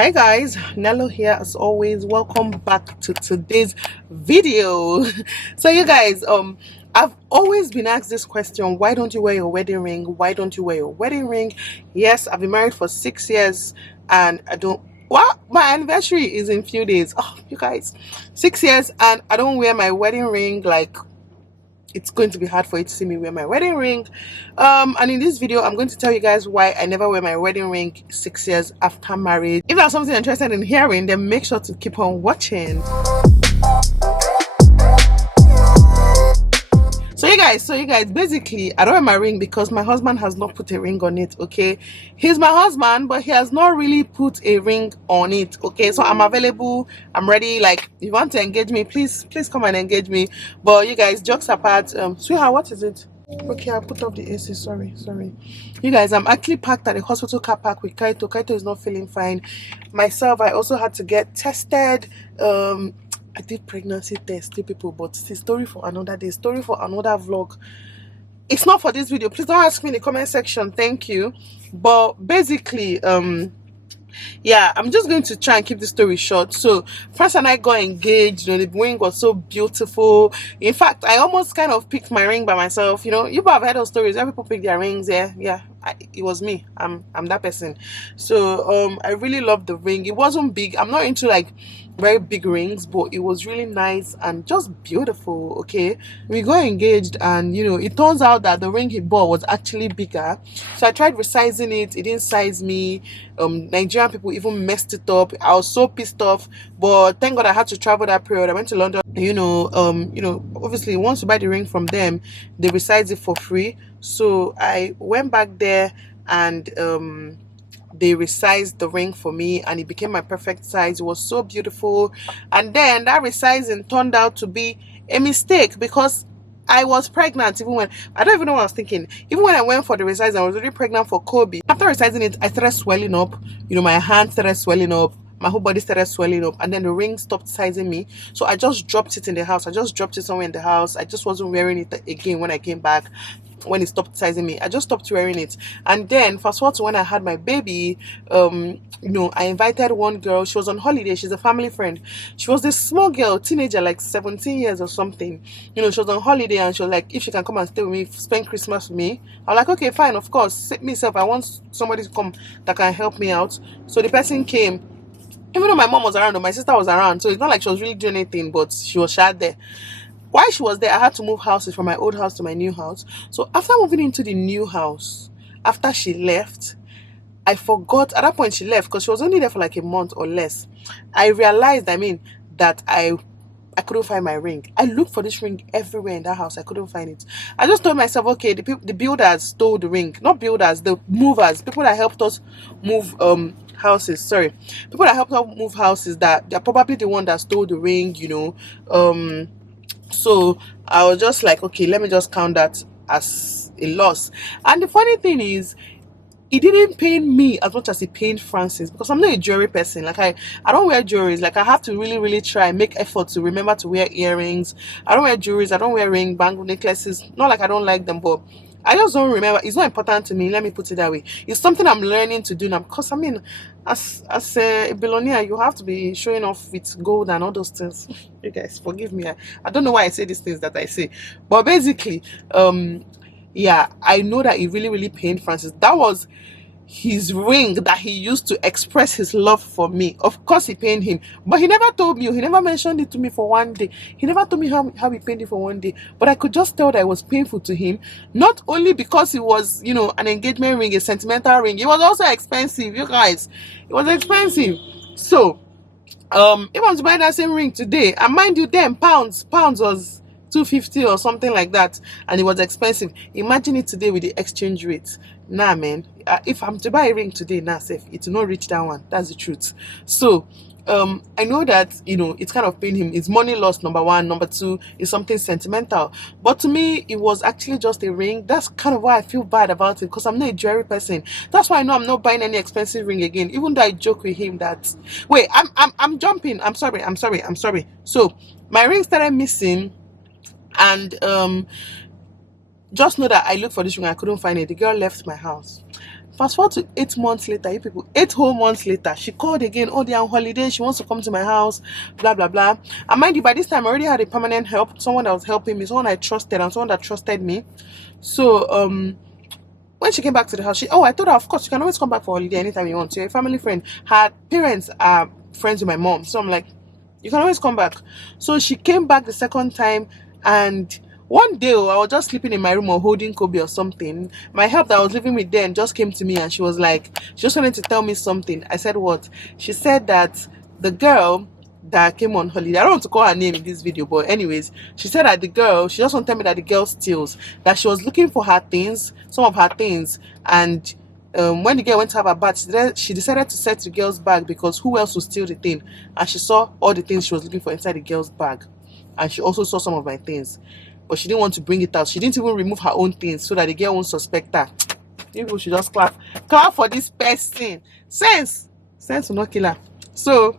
Hi guys, Nello here as always. Welcome back to today's video. So you guys, I've always been asked this question: why don't you wear your wedding ring? Why don't you wear your wedding ring? Yes, I've been married for 6 years and I don't. Well, my anniversary is in few days. Oh, you guys, 6 years and I don't wear my wedding ring. Like, it's going to be hard for you to see me wear my wedding ring. And in this video I'm going to tell you guys why I never wear my wedding ring 6 years after marriage. If that's something you're interested in hearing, then make sure to keep on watching. So you guys, basically I don't wear my ring because my husband has not put a ring on it. Okay, he's my husband, but he has not really put a ring on it. Okay, so I'm available, I'm ready. Like, if you want to engage me, please come and engage me. But you guys, jokes apart, sweetheart, what is it? Okay, I put off the AC. Sorry. You guys, I'm actually parked at the hospital car park with Kaito. Kaito is not feeling fine. Myself, I also had to get tested. I did pregnancy test, two people, but it's a story for another day, story for another vlog. It's not for this video. Please don't ask me in the comment section. Thank you. But basically, yeah, I'm just going to try and keep the story short. So first and I got engaged. The ring was so beautiful. In fact, I almost kind of picked my ring by myself. You have heard of stories where people pick their rings. Yeah, it was me. I'm that person. So I really loved the ring. It wasn't big. I'm not into like very big rings, but it was really nice and just beautiful. Okay, we got engaged and it turns out that the ring he bought was actually bigger. So I tried resizing it. It didn't size me. Nigerian people even messed it up. I was so pissed off, but thank God I had to travel that period. I went to London. Obviously once you buy the ring from them, they resize it for free. So I went back there and they resized the ring for me and it became my perfect size. It was so beautiful. And then that resizing turned out to be a mistake because I was pregnant. Even when I don't even know what I was thinking. Even when I went for the resize, I was already pregnant for Kobe. After resizing it, I started swelling up. My hand started swelling up. My whole body started swelling up, and then the ring stopped sizing me. So I just dropped it in the house. I just dropped it somewhere in the house. I just wasn't wearing it again when I came back. When it stopped sizing me, I just stopped wearing it. And then fast forward to when I had my baby, I invited one girl. She was on holiday. She's a family friend. She was this small girl, teenager, like 17 years or something. She was on holiday and she was like, if she can come and stay with me, spend Christmas with me. I'm like, okay, fine, of course. Myself, I want somebody to come that can help me out. So the person came. Even though my mom was around or my sister was around, so it's not like she was really doing anything, but she was shared there. While she was there, I had to move houses from my old house to my new house. So after moving into the new house, after she left, I forgot. At that point she left because she was only there for like a month or less. I realized, that I couldn't find my ring. I looked for this ring everywhere in that house. I couldn't find it. I just told myself, okay, the builders stole the ring. Not builders, the movers, people that helped us move houses. Sorry, people that helped us move houses. That they're probably the one that stole the ring. So I was just like, okay, let me just count that as a loss. And the funny thing is, it didn't pain me as much as it pained Francis because I'm not a jewelry person. Like I don't wear jewelries. Like I have to really try, make effort to remember to wear earrings. I don't wear jewelries. I don't wear ring, bangle, necklaces. Not like I don't like them, but I just don't remember. It's not important to me. Let me put it that way. It's something I'm learning to do now because as a billionaire, you have to be showing off with gold and all those things. You guys, forgive me. I don't know why I say these things that I say, but basically, yeah, I know that it really pained Francis. That was his ring that he used to express his love for me. Of course it pained him, but he never told me. He never mentioned it to me for one day. He never told me how it pained him for one day, but I could just tell that it was painful to him. Not only because it was an engagement ring, a sentimental ring. It was also expensive, you guys. It was expensive. So if I was to buy that same ring today, and mind you, then pounds was 250 or something like that, and it was expensive. Imagine it today with the exchange rate. Nah, man, if I'm to buy a ring today, safe, it will not reach that one. That's the truth. So I know that it's kind of pained him. It's money lost, number one. Number two is something sentimental, but to me it was actually just a ring. That's kind of why I feel bad about it, because I'm not a jewelry person. That's why I know I'm not buying any expensive ring again, even though I joke with him that, wait, I'm jumping. I'm sorry. So my ring started missing, and just know that I looked for this ring, I couldn't find it. The girl left my house. Fast forward to 8 months later, you people, 8 whole months later, she called again. Oh, they're on holiday. She wants to come to my house, blah, blah, blah. And mind you, by this time, I already had a permanent help, someone that was helping me, someone I trusted, and someone that trusted me. So, when she came back to the house, I told her, of course, you can always come back for holiday anytime you want. So, you're a family friend. Her parents are friends with my mom. So, I'm like, you can always come back. So, she came back the second time, and one day, I was just sleeping in my room or holding Kobe or something. My help that I was living with then just came to me, and she was like, she just wanted to tell me something. I said, what? She said that the girl that came on holiday, I don't want to call her name in this video, but anyways, she said that the girl, she just want to tell me that the girl steals, that she was looking for her things, some of her things, and when the girl went to have a bath, she decided to search the girl's bag because who else would steal the thing? And she saw all the things she was looking for inside the girl's bag, and she also saw some of my things, but she didn't want to bring it out. She didn't even remove her own things so that the girl won't suspect her. People should just clap for this person. Sense will not kill her. So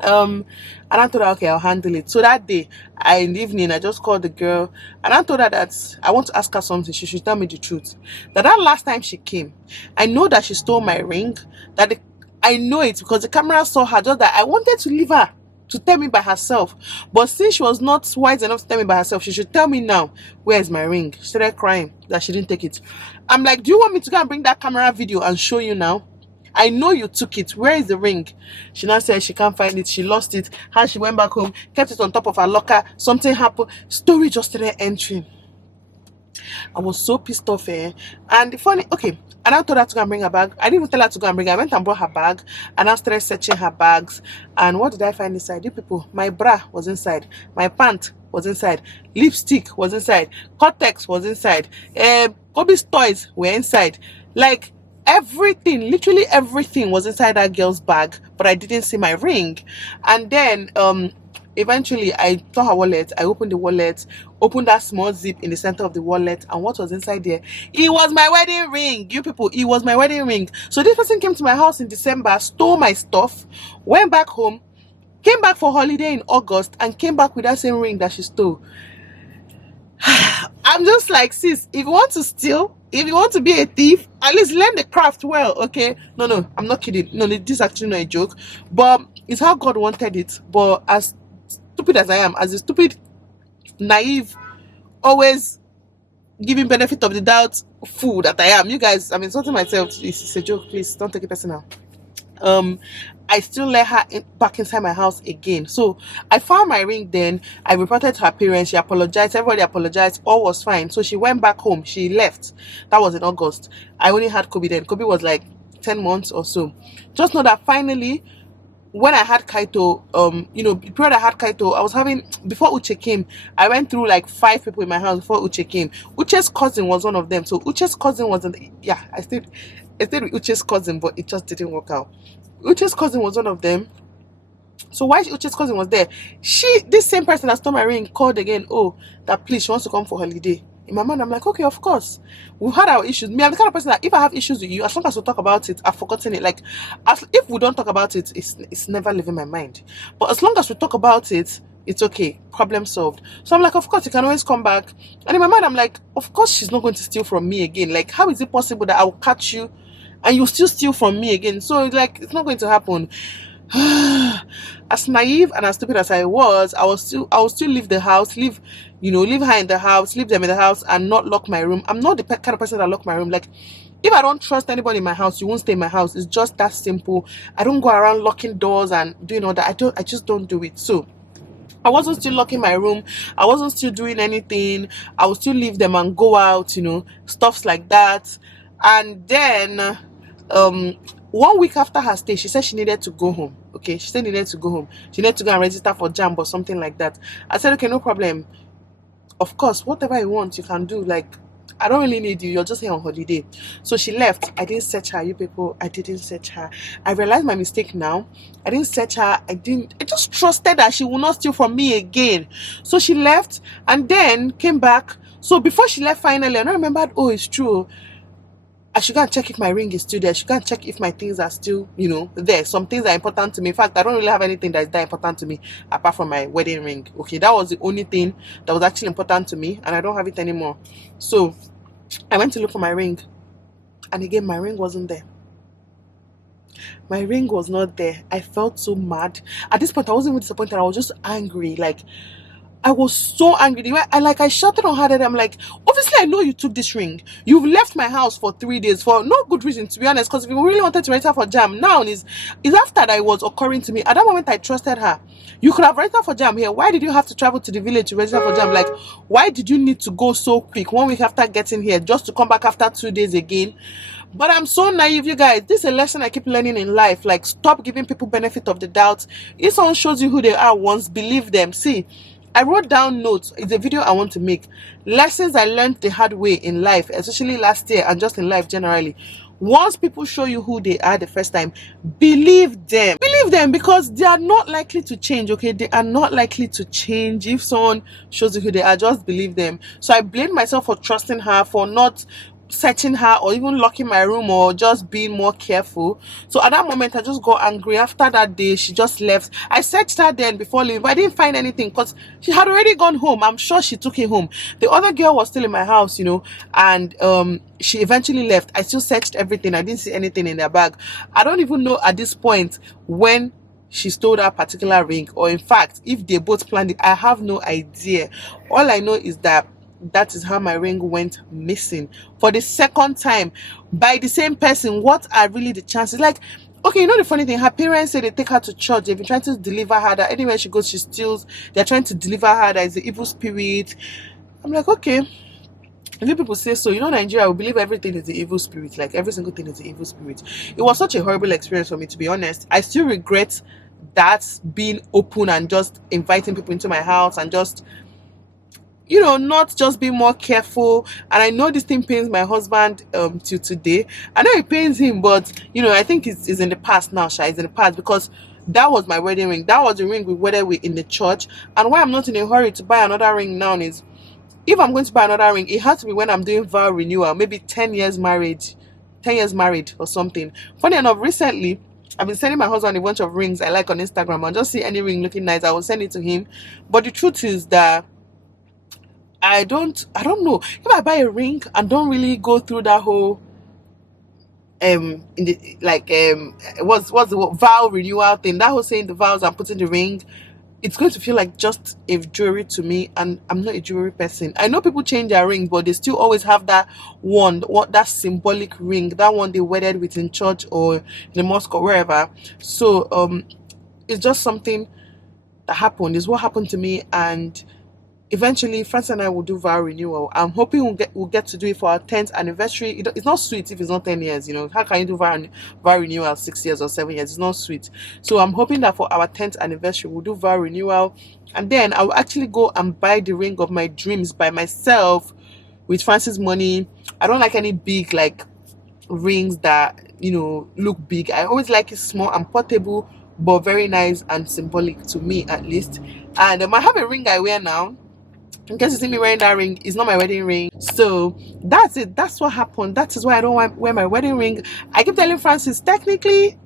and I told her, okay, I'll handle it. So that day, in the evening, I just called the girl, and I told her that I want to ask her something. She should tell me the truth. That last time she came, I know that she stole my ring. I know it because the camera saw her. Just that I wanted to leave her to tell me by herself, but since she was not wise enough to tell me by herself, she should tell me now, where is my ring? She started crying that she didn't take it. I'm like, do you want me to go and bring that camera video and show you now? I know you took it. Where is the ring? She now said she can't find it. She lost it. How she went back home, kept it on top of her locker. Something happened. Story just started entering. I was so pissed off, eh? And the funny, okay, and I told her to go and bring her bag. I didn't even tell her to go and bring her. I went and brought her bag, and I started searching her bags. And what did I find inside? You people, my bra was inside, my pant was inside, lipstick was inside, Cortex was inside, Kobe's toys were inside. Like, everything, literally everything was inside that girl's bag, but I didn't see my ring. And then eventually I saw her wallet. I opened the wallet, opened that small zip in the center of the wallet, and what was inside there? It was my wedding ring. You people, it was my wedding ring. So this person came to my house in December, stole my stuff, went back home, came back for holiday in August, and came back with that same ring that she stole. I'm just like, sis, if you want to steal, if you want to be a thief, at least learn the craft well, okay? No, I'm not kidding. No, this is actually not a joke, but it's how God wanted it. But as stupid as I am, as a stupid, naive, always giving benefit of the doubt fool that I am, you guys, I'm insulting myself. It's a joke. Please don't take it personal. I still let her back inside my house again. So I found my ring. Then I reported to her parents. She apologized. Everybody apologized. All was fine. So she went back home. She left. That was in August. I only had Kobe then. Kobe was like 10 months or so. Just know that finally, when I had Kaito, the period I had Kaito, I was having, before Uche came, I went through like 5 people in my house before Uche came. Uche's cousin was one of them. So Uche's cousin wasn't, I stayed with Uche's cousin, but it just didn't work out. Uche's cousin was one of them. So while Uche's cousin was there, this same person that stole my ring called again, that please, she wants to come for holiday. In my mind, I'm like, okay, of course. We've had our issues. Me, I'm the kind of person that if I have issues with you, as long as we talk about it, I've forgotten it. Like, if we don't talk about it, it's never leaving my mind. But as long as we talk about it, it's okay. Problem solved. So I'm like, of course, you can always come back. And in my mind, I'm like, of course, she's not going to steal from me again. Like, how is it possible that I will catch you and you still steal from me again? So, like, it's not going to happen. As naive and as stupid as I was, I will still leave the house, leave her in the house, leave them in the house, and not lock my room. I'm not the kind of person that lock my room. Like, if I don't trust anybody in my house, you won't stay in my house. It's just that simple. I don't go around locking doors and doing all that. I just don't do it. So I wasn't still locking my room. I wasn't still doing anything. I would still leave them and go out, stuffs like that. And then 1 week after her stay, she said she needed to go home. Okay, she said needed to go home. She needed to go and register for JAMB or something like that. I said, okay, no problem. Of course, whatever you want, you can do. Like, I don't really need you. You're just here on holiday. So she left. I didn't search her, you people. I didn't search her. I realized my mistake now. I didn't search her. I just trusted that she will not steal from me again. So she left and then came back. So before she left finally, and I remembered, it's true. I should go and check if my ring is still there. I should go and check if my things are still, there. Some things are important to me. In fact, I don't really have anything that is that important to me apart from my wedding ring. Okay, that was the only thing that was actually important to me, and I don't have it anymore. So I went to look for my ring. And again, my ring wasn't there. My ring was not there. I felt so mad. At this point, I wasn't even disappointed. I was just angry. Like, I was so angry. The way I shouted on her that I'm like, obviously I know you took this ring. You've left my house for 3 days for no good reason, to be honest. Because if you really wanted to register for jam, now is after that it was occurring to me. At that moment, I trusted her. You could have registered for jam here. Why did you have to travel to the village to register for jam? Like, why did you need to go so quick 1 week after getting here just to come back after 2 days again? But I'm so naive, you guys. This is a lesson I keep learning in life. Like, stop giving people benefit of the doubt. If someone shows you who they are once, believe them. See, I wrote down notes. It's a video I want to make. Lessons I learned the hard way in life, especially last year and just in life generally. Once people show you who they are the first time, believe them. Believe them, because they are not likely to change, okay? They are not likely to change. If someone shows you who they are, just believe them. So I blame myself for trusting her, for not searching her or even locking my room or just being more careful. So at that moment, I just got angry. After that day, she just left. I searched her then before leaving, but I didn't find anything because she had already gone home. I'm sure she took it home. The other girl was still in my house, and she eventually left. I still searched everything. I didn't see anything in their bag. I don't even know at this point when she stole that particular ring, or in fact, if they both planned it. I have no idea. All I know is that is how my ring went missing for the second time by the same person. What are really the chances? Like, okay, the funny thing, her parents say they take her to church. They've been trying to deliver her, that anywhere she goes she steals. They're trying to deliver her, that is the evil spirit. I'm like, okay, if you people say so, Nigeria, we believe everything is the evil spirit. Like, every single thing is the evil spirit. It was such a horrible experience for me, to be honest. I still regret that, being open and just inviting people into my house and just not just be more careful. And I know this thing pains my husband till today. I know it pains him, but I think it's in the past now. It's in the past, because that was my wedding ring. That was the ring we wedded with in the church. And why I'm not in a hurry to buy another ring now is, if I'm going to buy another ring, it has to be when I'm doing vow renewal, maybe 10 years married or something. Funny enough, recently I've been sending my husband a bunch of rings I like on Instagram. I'll just see any ring looking nice, I will send it to him. But the truth is that I don't know if I buy a ring and don't really go through that whole in the like what's the vow renewal thing, that whole saying the vows and putting the ring, it's going to feel like just a jewelry to me, and I'm not a jewelry person. I know people change their ring, but they still always have that one, that symbolic ring, that one they wedded with in church or in the mosque or wherever. So it's just something that happened. It's what happened to me, and eventually France and I will do vow renewal. I'm hoping we'll get to do it for our 10th anniversary. It's not sweet if it's not 10 years. How can you do vow renewal 6 years or 7 years? It's not sweet. So I'm hoping that for our 10th anniversary we'll do vow renewal, and then I'll actually go and buy the ring of my dreams by myself with Francis money. I don't like any big rings that look big. I always like it small and portable, but very nice and symbolic to me, at least. And I have a ring I wear now. In case you see me wearing that ring, it's not my wedding ring. So that's it. That's what happened. That is why I don't want to wear my wedding ring. I keep telling Francis, technically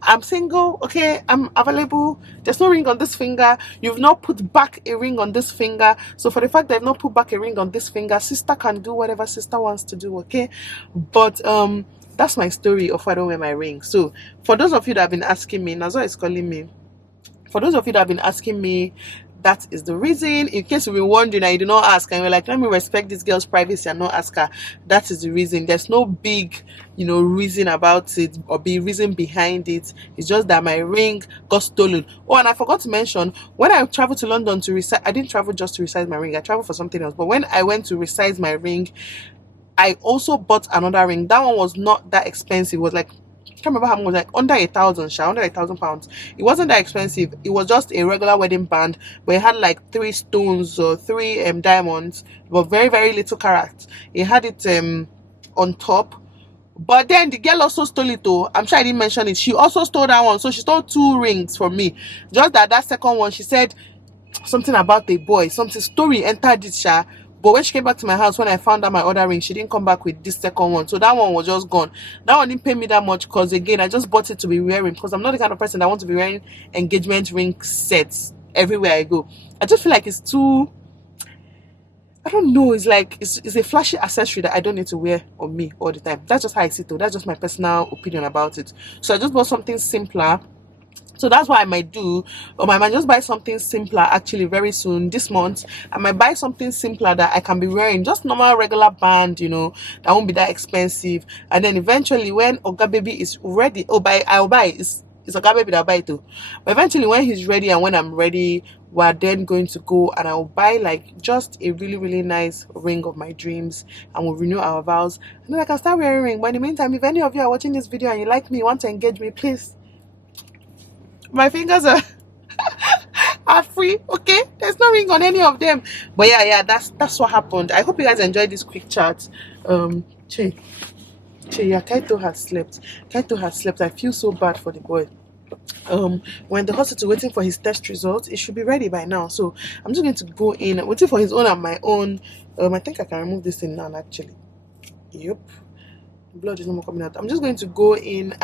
I'm single, okay, I'm available. There's no ring on this finger. You've not put back a ring on this finger. So for the fact that I've not put back a ring on this finger, sister can do whatever sister wants to do, okay? But that's my story of why I don't wear my ring. So for those of you that have been asking me, Nazo is calling me. For those of you that have been asking me, that is the reason. In case you've been wondering and you did not ask, and you're like, let me respect this girl's privacy and not ask her, that is the reason. There's no big reason about it or big reason behind it. It's just that my ring got stolen. Oh, and I forgot to mention, when I traveled to London to resize, I didn't travel just to resize my ring, I traveled for something else. But when I went to resize my ring, I also bought another ring. That one was not that expensive. It was like, I can't remember how much, like under £1,000. It wasn't that expensive. It was just a regular wedding band, but it had like 3 stones or 3 diamonds, but very, very little carat. It had it on top. But then the girl also stole it though. I'm sure I didn't mention it. She also stole that one. So she stole 2 rings from me. Just that second one, she said something about a boy, something story entered it, sha. But when she came back to my house, when I found out my other ring, she didn't come back with this second one. So that one was just gone. That one didn't pay me that much because, again, I just bought it to be wearing, because I'm not the kind of person that wants to be wearing engagement ring sets everywhere I go. I just feel like it's too I don't know. It's like it's a flashy accessory that I don't need to wear on me all the time. That's just how I see it though. That's just my personal opinion about it. So I just bought something simpler. So that's what I might do. Or I might just buy something simpler actually very soon this month. I might buy something simpler that I can be wearing, just normal regular band, that won't be that expensive. And then eventually when Oga Baby is ready, I'll buy it's Oga Baby that I'll buy it too. But eventually when he's ready and when I'm ready, we're then going to go and I'll buy like just a really, really nice ring of my dreams and we'll renew our vows. And then I can start wearing a ring. But in the meantime, if any of you are watching this video and you like me, want to engage me, please. My fingers are free, okay? There's no ring on any of them. But yeah, that's what happened. I hope you guys enjoyed this quick chat. Che, yeah, Kaito has slept. Kaito has slept. I feel so bad for the boy. When the hospital waiting for his test results, it should be ready by now. So I'm just going to go in, waiting for his own and my own. I think I can remove this thing now actually. Yep. Blood is no more coming out. I'm just going to go in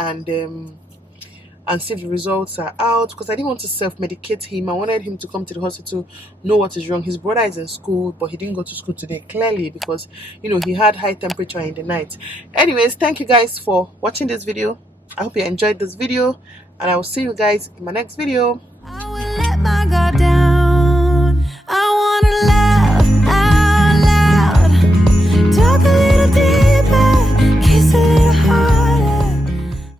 and see if the results are out because I didn't want to self-medicate him. I wanted him to come to the hospital, know what is wrong. His brother is in school, but he didn't go to school today, clearly because he had high temperature in the night. Anyways, thank you guys for watching this video. I hope you enjoyed this video and I will see you guys in my next video. I will let my